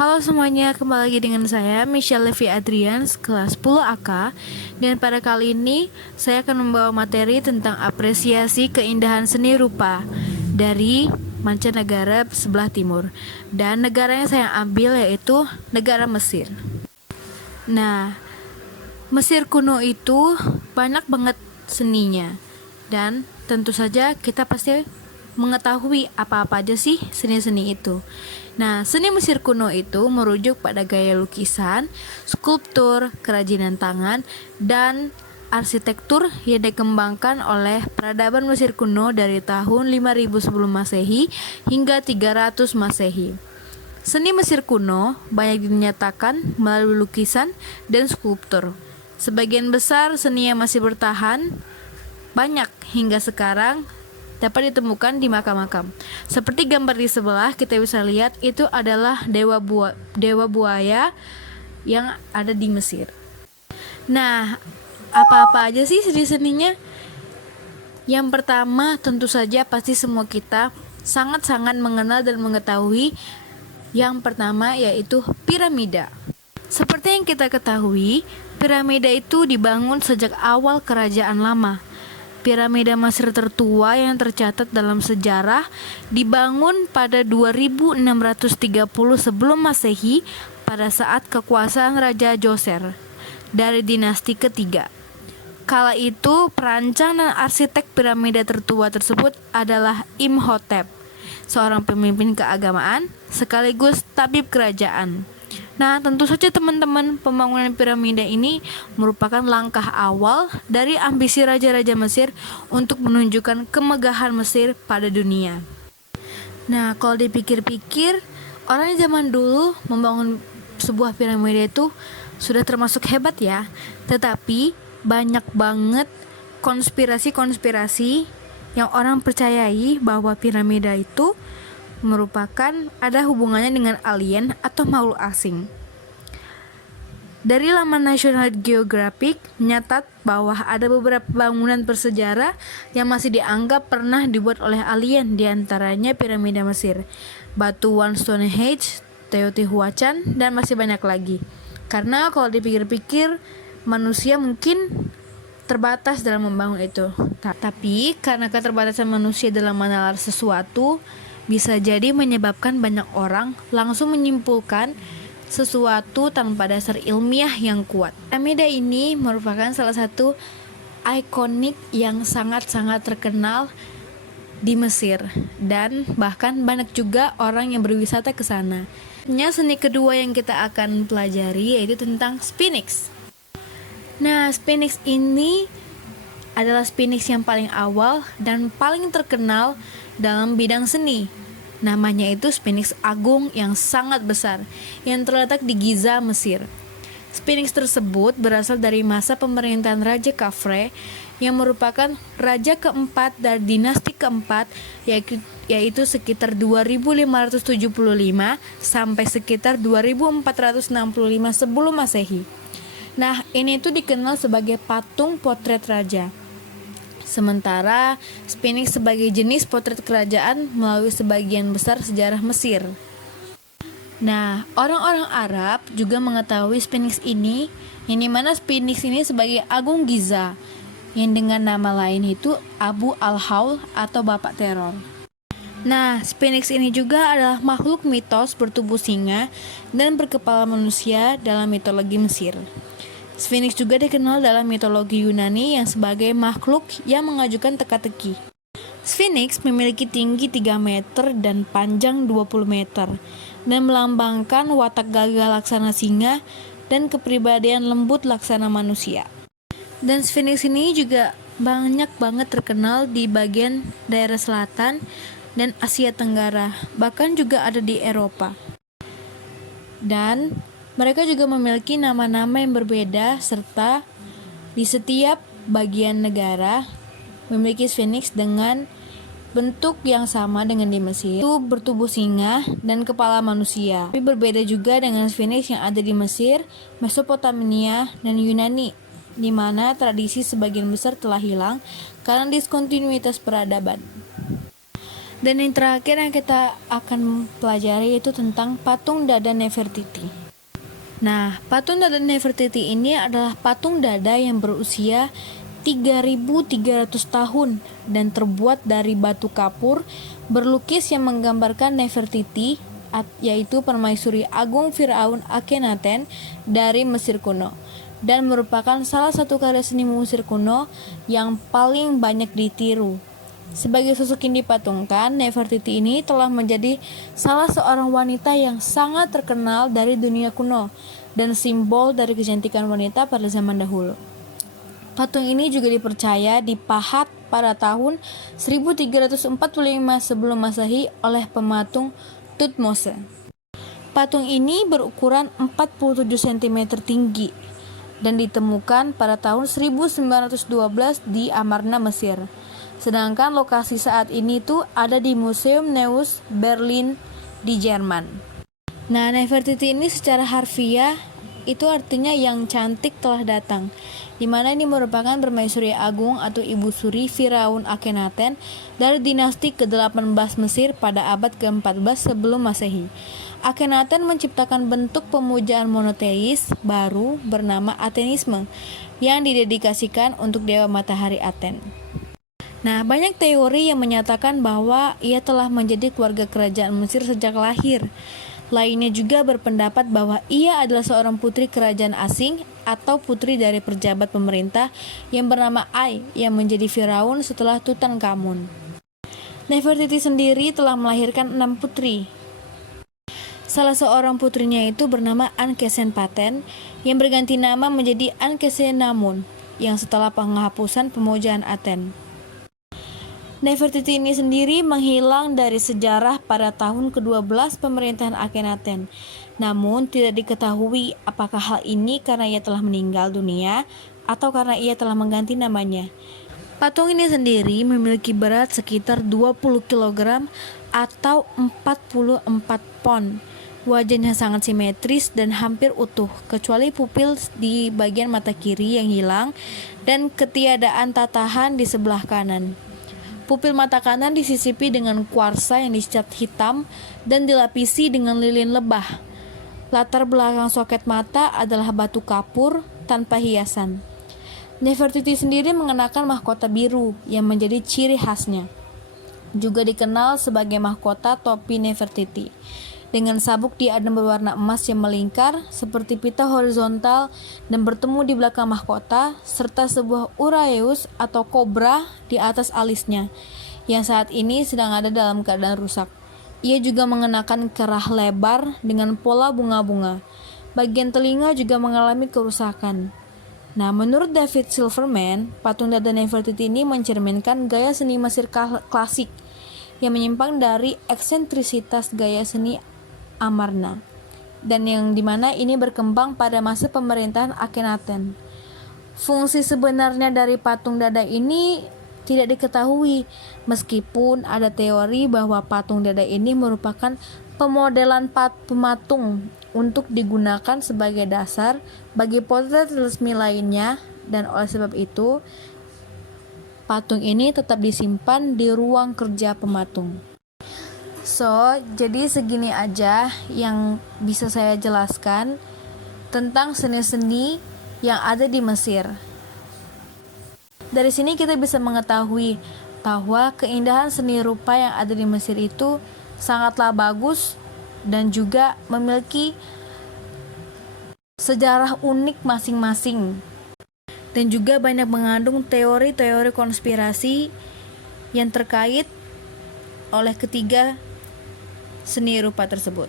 Halo semuanya, kembali lagi dengan saya Michelle Levi Adrians, kelas 10 AK. Dan pada kali ini saya akan membawa materi tentang apresiasi keindahan seni rupa dari mancanegara sebelah timur. Dan negara yang saya ambil yaitu negara Mesir. Nah, Mesir kuno itu banyak banget seninya. Dan tentu saja kita pasti mengetahui apa-apa aja sih seni-seni itu. Nah, seni Mesir kuno itu merujuk pada gaya lukisan, skulptur, kerajinan tangan, dan arsitektur yang dikembangkan oleh peradaban Mesir kuno dari tahun 5000 sebelum Masehi hingga 300 Masehi. Seni Mesir kuno banyak dinyatakan melalui lukisan dan skulptur. Sebagian besar seni yang masih bertahan banyak hingga sekarang dapat ditemukan di makam-makam. Seperti gambar di sebelah, kita bisa lihat itu adalah dewa buaya yang ada di Mesir. Nah, apa-apa aja sih seni-seninya? Yang pertama, tentu saja pasti semua kita sangat-sangat mengenal dan mengetahui. Yang pertama yaitu piramida. Seperti yang kita ketahui, piramida itu dibangun sejak awal kerajaan lama. Piramida Mesir tertua yang tercatat dalam sejarah dibangun pada 2630 sebelum Masehi pada saat kekuasaan Raja Djoser dari dinasti ketiga. Kala itu perancang dan arsitek piramida tertua tersebut adalah Imhotep, seorang pemimpin keagamaan sekaligus tabib kerajaan. Nah, tentu saja teman-teman, pembangunan piramida ini merupakan langkah awal dari ambisi raja-raja Mesir untuk menunjukkan kemegahan Mesir pada dunia. Nah, kalau dipikir-pikir, orang zaman dulu membangun sebuah piramida itu sudah termasuk hebat ya. Tetapi banyak banget konspirasi-konspirasi yang orang percayai bahwa piramida itu merupakan ada hubungannya dengan alien atau makhluk asing. Dari laman National Geographic menyatat bahwa ada beberapa bangunan bersejarah yang masih dianggap pernah dibuat oleh alien, diantaranya piramida Mesir, batuan Stonehenge, Teotihuacan, dan masih banyak lagi. Karena kalau dipikir-pikir, manusia mungkin terbatas dalam membangun itu. Tapi karena keterbatasan manusia dalam menalar sesuatu bisa jadi menyebabkan banyak orang langsung menyimpulkan sesuatu tanpa dasar ilmiah yang kuat. Piramida ini merupakan salah satu ikonik yang sangat-sangat terkenal di Mesir dan bahkan banyak juga orang yang berwisata ke sana. Seni kedua yang kita akan pelajari yaitu tentang Sphinx. Nah, Sphinx ini adalah Sphinx yang paling awal dan paling terkenal dalam bidang seni. Namanya itu Sphinx Agung yang sangat besar yang terletak di Giza, Mesir. Sphinx tersebut berasal dari masa pemerintahan Raja Khafre yang merupakan raja keempat dari dinasti keempat, yaitu sekitar 2575 sampai sekitar 2465 sebelum Masehi. Nah, ini tuh dikenal sebagai patung potret raja. Sementara Sphinx sebagai jenis potret kerajaan melalui sebagian besar sejarah Mesir. Nah, orang-orang Arab juga mengetahui Sphinx ini, yang dimana Sphinx ini sebagai Agung Giza, yang dengan nama lain itu Abu al-Hawl atau Bapak Teror. Nah, Sphinx ini juga adalah makhluk mitos bertubuh singa dan berkepala manusia dalam mitologi Mesir. Sphinx juga dikenal dalam mitologi Yunani yang sebagai makhluk yang mengajukan teka-teki. Sphinx memiliki tinggi 3 meter dan panjang 20 meter dan melambangkan watak gagah laksana singa dan kepribadian lembut laksana manusia. Dan Sphinx ini juga banyak banget terkenal di bagian daerah selatan dan Asia Tenggara, bahkan juga ada di Eropa. Dan mereka juga memiliki nama-nama yang berbeda serta di setiap bagian negara memiliki Sphinx dengan bentuk yang sama dengan di Mesir, itu bertubuh singa dan kepala manusia. Tapi berbeda juga dengan Sphinx yang ada di Mesir, Mesopotamia, dan Yunani, di mana tradisi sebagian besar telah hilang karena diskontinuitas peradaban. Dan yang terakhir yang kita akan pelajari itu tentang patung dada Nefertiti. Nah, patung dada Nefertiti ini adalah patung dada yang berusia 3.300 tahun dan terbuat dari batu kapur berlukis yang menggambarkan Nefertiti, yaitu permaisuri agung Firaun Akhenaten dari Mesir kuno, dan merupakan salah satu karya seni Mesir kuno yang paling banyak ditiru. Sebagai sosok yang dipatungkan, Nefertiti ini telah menjadi salah seorang wanita yang sangat terkenal dari dunia kuno dan simbol dari kecantikan wanita pada zaman dahulu. Patung ini juga dipercaya dipahat pada tahun 1345 sebelum Masehi oleh pematung Thutmose. Patung ini berukuran 47 cm tinggi dan ditemukan pada tahun 1912 di Amarna, Mesir. Sedangkan lokasi saat ini tuh ada di Museum Neues Berlin di Jerman. Nah, Nefertiti ini secara harfiah itu artinya yang cantik telah datang, di mana ini merupakan permaisuri agung atau ibu suri Firaun Akhenaten dari dinasti ke-18 Mesir pada abad ke-14 sebelum Masehi. Akhenaten menciptakan bentuk pemujaan monoteis baru bernama Atenisme yang didedikasikan untuk dewa matahari Aten. Nah, banyak teori yang menyatakan bahwa ia telah menjadi keluarga kerajaan Mesir sejak lahir. Lainnya juga berpendapat bahwa ia adalah seorang putri kerajaan asing atau putri dari pejabat pemerintah yang bernama Ai yang menjadi Firaun setelah Tutankhamun. Nefertiti sendiri telah melahirkan 6 putri. Salah seorang putrinya itu bernama Ankhesenpaten yang berganti nama menjadi Ankhesenamun yang setelah penghapusan pemujaan Aten. Nefertiti ini sendiri menghilang dari sejarah pada tahun ke-12 pemerintahan Akhenaten. Namun tidak diketahui apakah hal ini karena ia telah meninggal dunia atau karena ia telah mengganti namanya. Patung ini sendiri memiliki berat sekitar 20 kg atau 44 pon. Wajahnya sangat simetris dan hampir utuh, kecuali pupil di bagian mata kiri yang hilang dan ketiadaan tatahan di sebelah kanan. Pupil mata kanan disisipi dengan kuarsa yang dicat hitam dan dilapisi dengan lilin lebah. Latar belakang soket mata adalah batu kapur tanpa hiasan. Nefertiti sendiri mengenakan mahkota biru yang menjadi ciri khasnya. Juga dikenal sebagai mahkota topi Nefertiti, dengan sabuk diadem berwarna emas yang melingkar seperti pita horizontal dan bertemu di belakang mahkota, serta sebuah uraeus atau kobra di atas alisnya yang saat ini sedang ada dalam keadaan rusak. Ia juga mengenakan kerah lebar dengan pola bunga-bunga. Bagian telinga juga mengalami kerusakan. Nah, menurut David Silverman, patung dada Nefertiti ini mencerminkan gaya seni Mesir klasik yang menyimpang dari eksentrisitas gaya seni Amarna, dan yang dimana ini berkembang pada masa pemerintahan Akhenaten. Fungsi sebenarnya dari patung dada ini tidak diketahui, meskipun ada teori bahwa patung dada ini merupakan pemodelan pematung untuk digunakan sebagai dasar bagi potret resmi lainnya, dan oleh sebab itu patung ini tetap disimpan di ruang kerja pematung. Jadi segini aja yang bisa saya jelaskan tentang seni-seni yang ada di Mesir. Dari sini kita bisa mengetahui bahwa keindahan seni rupa yang ada di Mesir itu sangatlah bagus dan juga memiliki sejarah unik masing-masing, dan juga banyak mengandung teori-teori konspirasi yang terkait oleh ketiga seni rupa tersebut.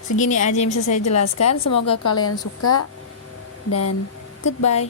Segini aja yang bisa saya jelaskan. Semoga kalian suka dan goodbye.